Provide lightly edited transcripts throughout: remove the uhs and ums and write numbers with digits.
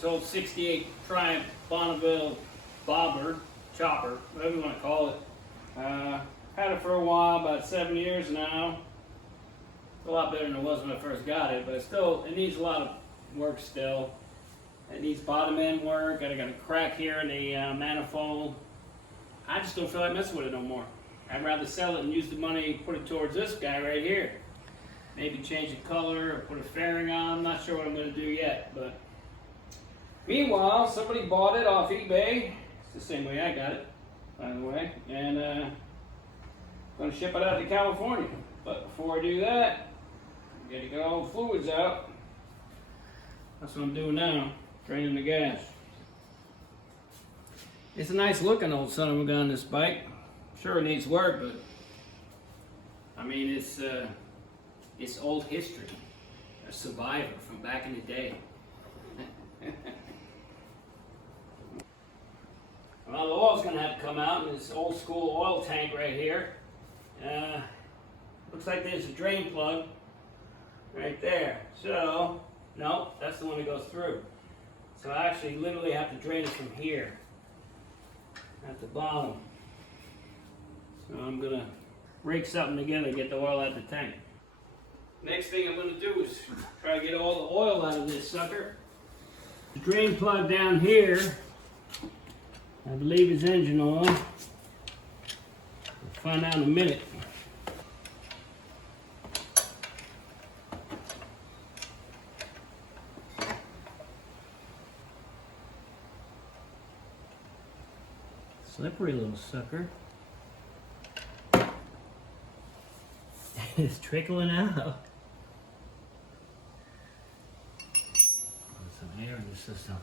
This old 68 Triumph Bonneville bobber, chopper, whatever you want to call it. Had it for a while, about 7 years now. It's a lot better than it was when I first got it, but it needs a lot of work still. It needs bottom end work. I got a crack here in the manifold. I just don't feel like messing with it no more. I'd rather sell it and use the money, put it towards this guy right here. Maybe change the color or put a fairing on. I'm not sure what I'm going to do yet, but meanwhile, somebody bought it off eBay. It's the same way I got it, by the way, and I'm going to ship it out to California. But before I do that, I'm going to get all the fluids out. That's what I'm doing now, draining the gas. It's a nice looking old son of a gun, this bike. Sure it needs work, but I mean it's old history. A survivor from back in the day. Well, the oil's gonna have to come out in this old school oil tank right here. Looks like there's a drain plug right there. So, no, that's the one that goes through. So I actually literally have to drain it from here at the bottom. So I'm gonna rake something together to get the oil out of the tank. Next thing I'm gonna do is try to get all the oil out of this sucker. The drain plug down here, I believe is engine oil. We'll find out in a minute. Slippery little sucker. It's trickling out. There's some air in the system.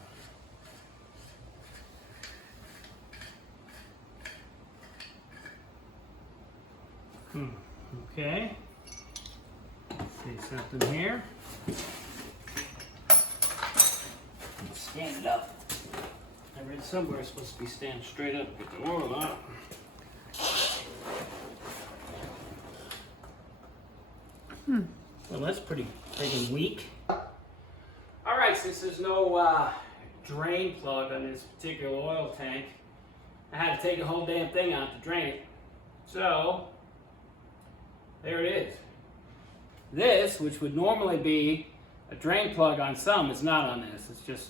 Okay. Let's see something here. Let's stand it up. I read somewhere it's supposed to be standing straight up, get the oil out. Well, that's pretty friggin' weak. Alright, since there's no drain plug on this particular oil tank, I had to take the whole damn thing out to drain it. So, there it is. This, which would normally be a drain plug on some, is not on this. It's just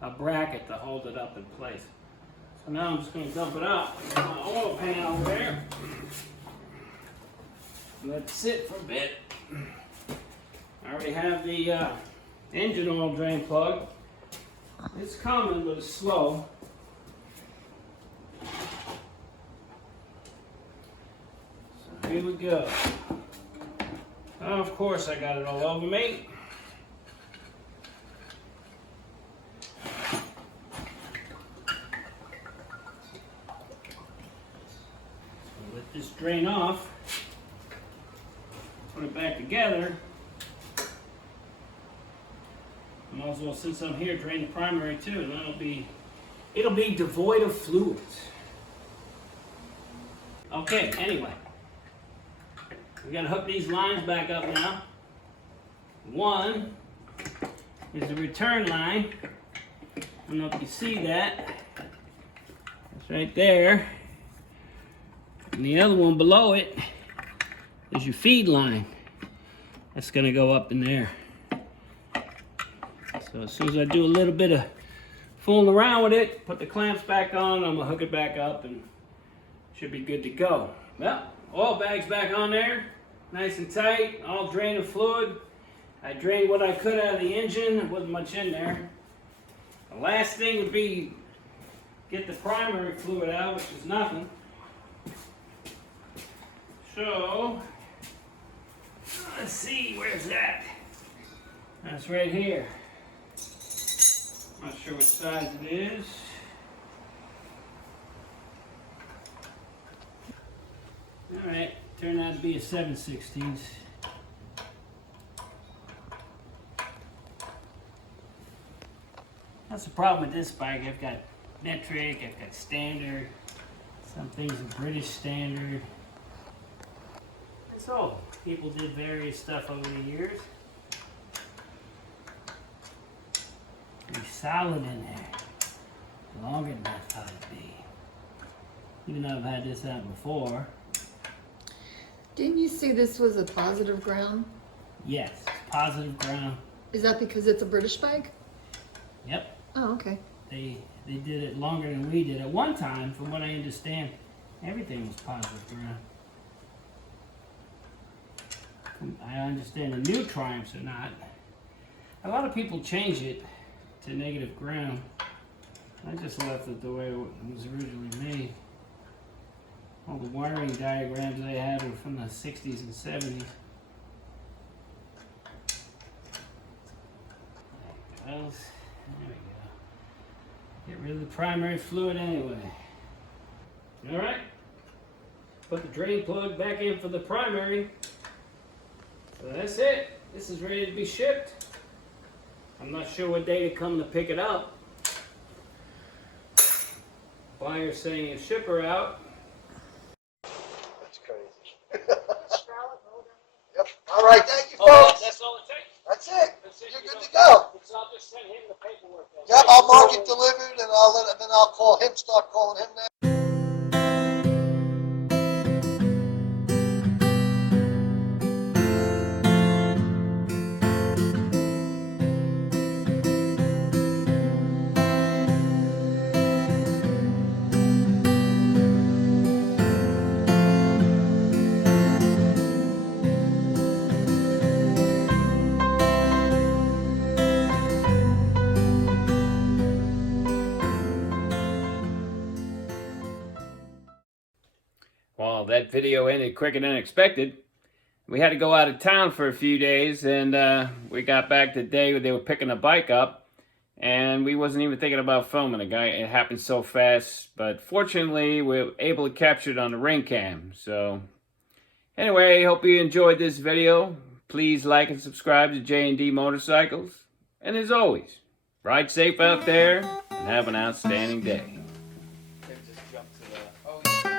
a bracket to hold it up in place. So now I'm just going to dump it out. Get my oil pan over there. Let it sit for a bit. I already have the engine oil drain plug. It's coming, but it's slow. So here we go. Of course I got it all over me. Let this drain off. Put it back together. Might as well, since I'm here, drain the primary too, and it'll be devoid of fluids. Okay, anyway. We gotta hook these lines back up now. One is the return line. I don't know if you see that. It's right there. And the other one below it is your feed line. That's gonna go up in there. So as soon as I do a little bit of fooling around with it, put the clamps back on, I'm gonna hook it back up and should be good to go. Well, oil bag's back on there, nice and tight, all drained of fluid. I drained what I could out of the engine, there wasn't much in there. The last thing would be get the primary fluid out, which is nothing. So, let's see, where's that? That's right here. Not sure what size it is. Alright, turned out to be a 7/16. That's the problem with this bike. I've got metric, I've got standard, some things are British standard. And so, people did various stuff over the years. Be solid in there. Longer than I thought it'd be. Even though I've had this out before. Didn't you say this was a positive ground? Yes, positive ground. Is that because it's a British bike? Yep. Oh, okay. They did it longer than we did. At one time, from what I understand, everything was positive ground. I understand the new Triumphs are not. A lot of people change it to negative ground. I just left it the way it was originally made. All the wiring diagrams they had were from the 60s and 70s. There we go. Get rid of the primary fluid anyway. Alright. Put the drain plug back in for the primary. So that's it. This is ready to be shipped. I'm not sure what day to come to pick it up. Buyer saying it's shipper out. That's crazy. Yep. All right, thank you, folks. That's all it takes. That's it. That's it. You're good to go. So I'll just send him the paperwork. Yep, I'll mark it delivered, and then I'll call him. Start calling him now. Well, that video ended quicker than expected. We had to go out of town for a few days, and we got back the day they were picking the bike up, and we wasn't even thinking about filming the guy. It happened so fast, but fortunately, we were able to capture it on the ring cam. So, anyway, hope you enjoyed this video. Please like and subscribe to J&D Motorcycles. And as always, ride safe out there, and have an outstanding day. Just jump to the... Oh, yeah.